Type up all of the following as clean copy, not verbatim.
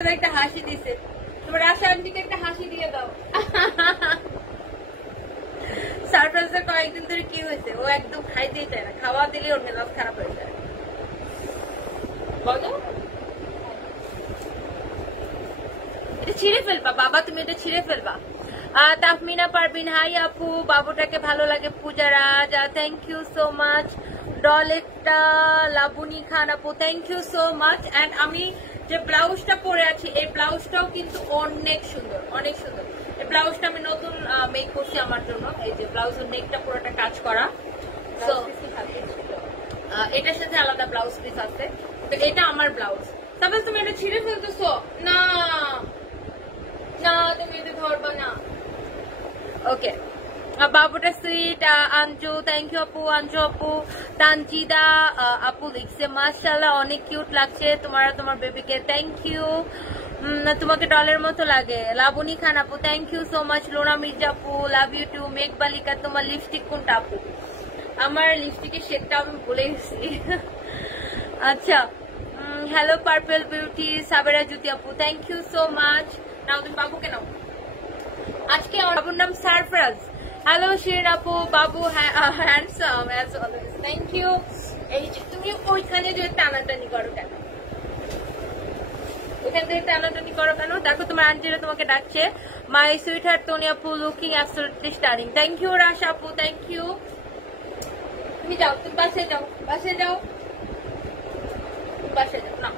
একটা হাসি দিছে, তোমার আশা আন্টিকে একটা হাসি দিয়ে দাও। সারপ্রাইজের কয়েকদিন ধরে কি হয়েছে, ও একদম খাইতেই চায় না, খাওয়া দিলে ওর মেজাজ খারাপ হয়ে যায়। বলো, এটা ছিঁড়ে ফেলবা বাবা, তুমি এটা ছিঁড়ে ফেলবা। তাফমিনা পারবিন, হাই আপু, বাবুটাকে ভালো লাগে Puja Raj, thank you so much. ডলেটা লাবুনি খান আপু, thank you so much. And আমি যে ব্লাউজটা পরে আছি, এই ব্লাউজটাও কিন্তু অনেক সুন্দর, অনেক সুন্দর। এই ব্লাউজটা আমি নতুন মেক করছি আমার জন্য। এই যে ব্লাউজের নেকটা পুরোটা কাজ করা, তো এটার সাথে আলাদা ব্লাউজ পিস আছে। তো এটা আমার ব্লাউজ। তারপর তুমি এটা ছিঁড়ে ফেলতেছো না, না তুমি এটা ধরবা না। ওকে, বাবুটা সুইট, আঞ্জু, থ্যাংক ইউ আপু, আঞ্জু আপু। তানজিদা আপু লিখছে, মাশাআল্লাহ অনেক কিউট লাগছে তোমার বেবিকে, থ্যাংক ইউ। তোমাকে ডলের মতো লাগে। লাবণী খান আপু, থ্যাংক ইউ সো মাচ। লোনা মির্জা আপু, লাভ ইউ টু। মেঘ বালিকা, তোমার লিপস্টিক কোনটা আপু? আমার লিপস্টিকের শেডটা আমি ভুলে গেছি। আচ্ছা, হ্যালো পার্পল বিউটি, সাবেরা জ্যোতি আপু, থ্যাংক ইউ সো মাচ। নাও তুমি বাবুকে নাও। আজকে বাবুর নাম সারফরাজ। হ্যালো শিরিন আপু, বাবু handsome as always, thank you. এই যে তুমি ওইখানে যে টানাটানি করো কেন, ওইখান থেকে টানাটানি করো কেন? দেখো তোমার আন্টিরা তোমাকে ডাকছে। মাই সুইট হার্ট তনি আপু, looking absolutely stunning, thank you. Rash আপু, থ্যাংক ইউ। তুমি যাও, তুমি বাসে যাও, বাসে যাও, বাসে যাও না,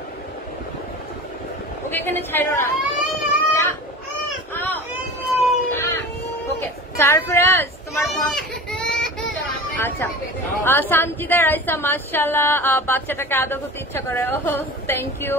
ওকে এখানে ছাইরো না। ওকে সারপ্রাইজ তোমার। আচ্ছা, সানজিদা রাইসা, মাশাআল্লাহ বাচ্চাটাকে আদর করতে ইচ্ছা করে। ও থ্যাংক ইউ।